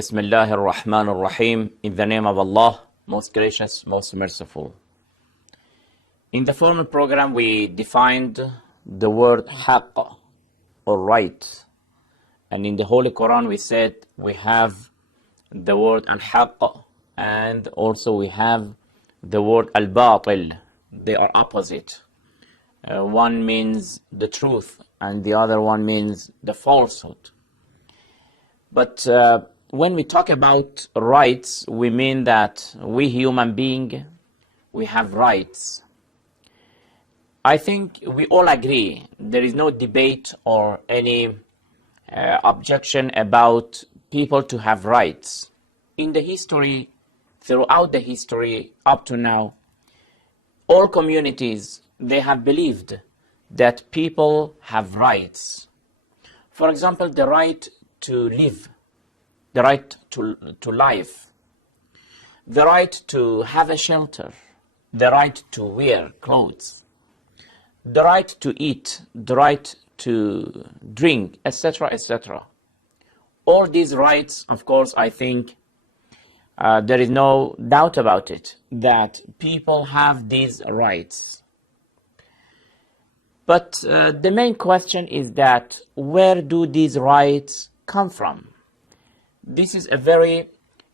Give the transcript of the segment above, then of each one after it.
Bismillah ar-Rahman ar-Rahim. In the name of Allah, most gracious, most merciful. In the former program, we defined the word haqq, or right. And in the Holy Quran, we said we have the word al-haqq, and also we have the word al-batil. They are opposite. One means the truth, and the other one means the falsehood. But when we talk about rights, we mean that we human beings, we have rights. I think we all agree. There is no debate or any objection about people to have rights. In the history, throughout the history up to now, all communities, they have believed that people have rights. For example, the right to live, the right to life, the right to have a shelter, the right to wear clothes, the right to eat, the right to drink, etc., etc. All these rights, of course, I think there is no doubt about it, that people have these rights. But the main question is that where do these rights come from? This is a very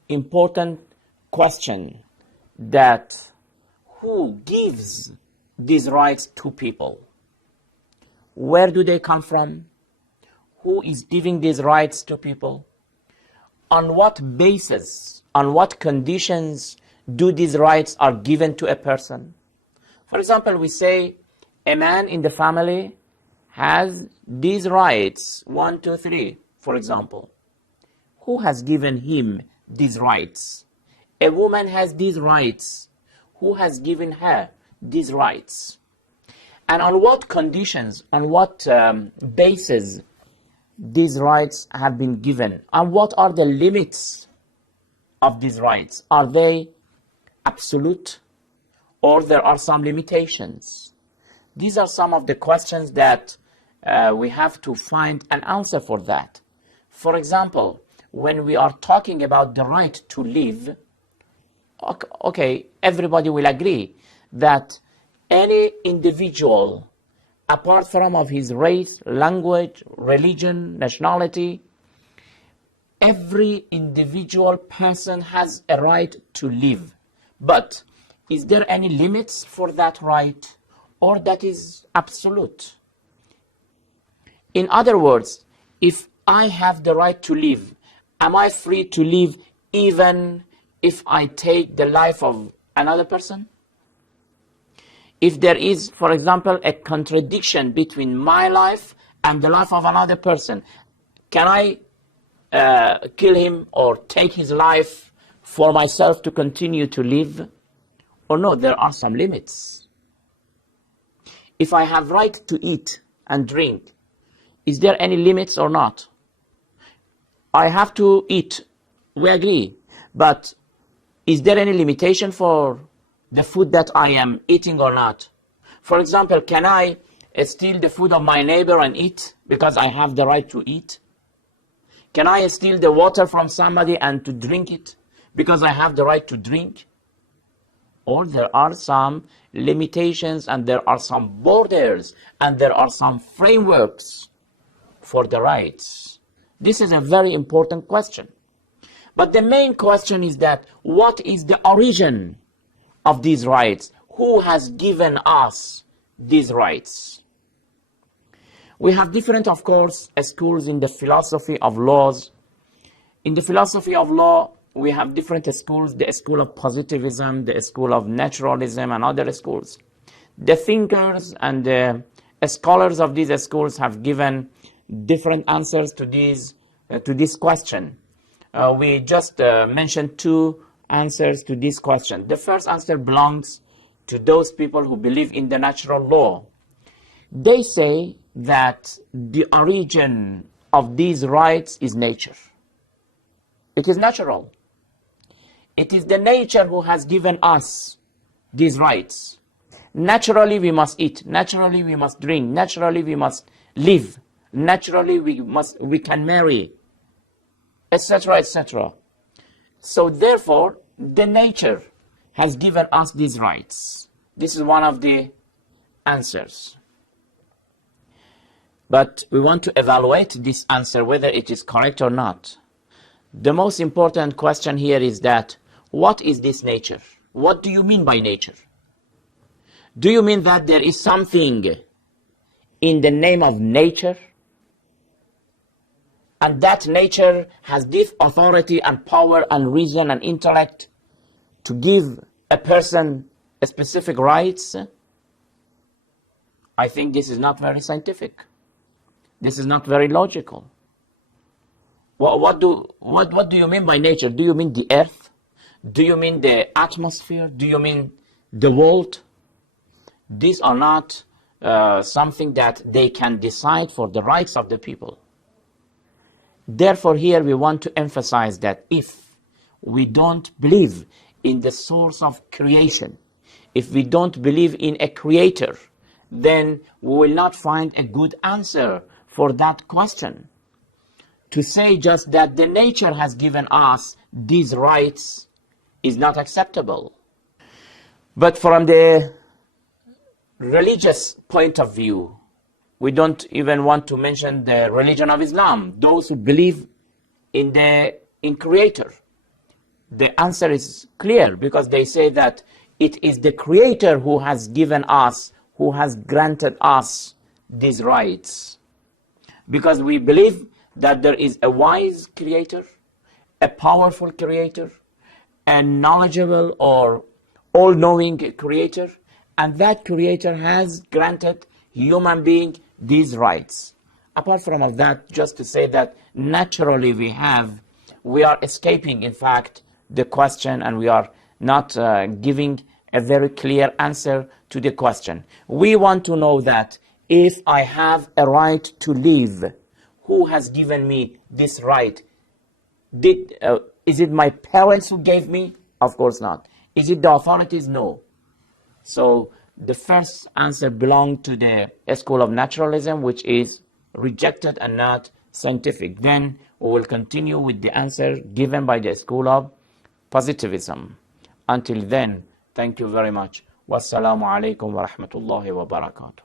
important question, that who gives these rights to people? Where do they come from? Who is giving these rights to people? On what basis, on what conditions do these rights are given to a person? For example, we say a man in the family has these rights, 1, 2, 3, for example. Who has given him these rights? A woman has these rights. Who has given her these rights? And on what conditions, on what basis these rights have been given? And what are the limits of these rights? Are they absolute, or there are some limitations? These are some of the questions that we have to find an answer for that. For example, when we are talking about the right to live, okay, everybody will agree that any individual, apart from of his race, language, religion, nationality, every individual person has a right to live. But is there any limits for that right, or that is absolute? In other words, if I have the right to live, am I free to live even if I take the life of another person? If there is, for example, a contradiction between my life and the life of another person, can I kill him or take his life for myself to continue to live? Or no, there are some limits. If I have right to eat and drink, is there any limits or not? I have to eat, we agree, but is there any limitation for the food that I am eating or not? For example, can I steal the food of my neighbor and eat because I have the right to eat? Can I steal the water from somebody and to drink it because I have the right to drink? Or there are some limitations, and there are some borders, and there are some frameworks for the rights. This is a very important question. But the main question is that what is the origin of these rights? Who has given us these rights? We have different, of course, schools in the philosophy of laws. In the philosophy of law, we have different schools, the school of positivism, the school of naturalism, and other schools. The thinkers and the scholars of these schools have given different answers to this question. We just mentioned two answers to this question. The first answer belongs to those people who believe in the natural law. They say that the origin of these rights is nature. It is natural. It is the nature who has given us these rights. Naturally we must eat, naturally we must drink, naturally we must live, naturally we can marry. etc., etc. So therefore, the nature has given us these rights. This is one of the answers. But we want to evaluate this answer, whether it is correct or not. The most important question here is that, what is this nature? What do you mean by nature? Do you mean that there is something in the name of nature, and that nature has this authority and power and reason and intellect to give a person a specific rights? I think this is not very scientific. This is not very logical. What do you mean by nature? Do you mean the earth? Do you mean the atmosphere? Do you mean the world? These are not something that they can decide for the rights of the people. Therefore, here we want to emphasize that if we don't believe in the source of creation, if we don't believe in a creator, then we will not find a good answer for that question. To say just that the nature has given us these rights is not acceptable. But from the religious point of view, we don't even want to mention the religion of Islam, those who believe in creator. The answer is clear, because they say that it is the creator who has given us, who has granted us these rights. Because we believe that there is a wise creator, a powerful creator, a knowledgeable or all-knowing creator, and that creator has granted human being these rights. Apart from that, just to say that naturally we are escaping, in fact, the question, and we are not giving a very clear answer to the question. We want to know that if I have a right to live, who has given me this right? Is it my parents who gave me? Of course not. Is it the authorities? No. So the first answer belonged to the school of naturalism, which is rejected and not scientific. Then we will continue with the answer given by the school of positivism. Until then, thank you very much. Wassalamu alaikum wa rahmatullahi wa barakatuh.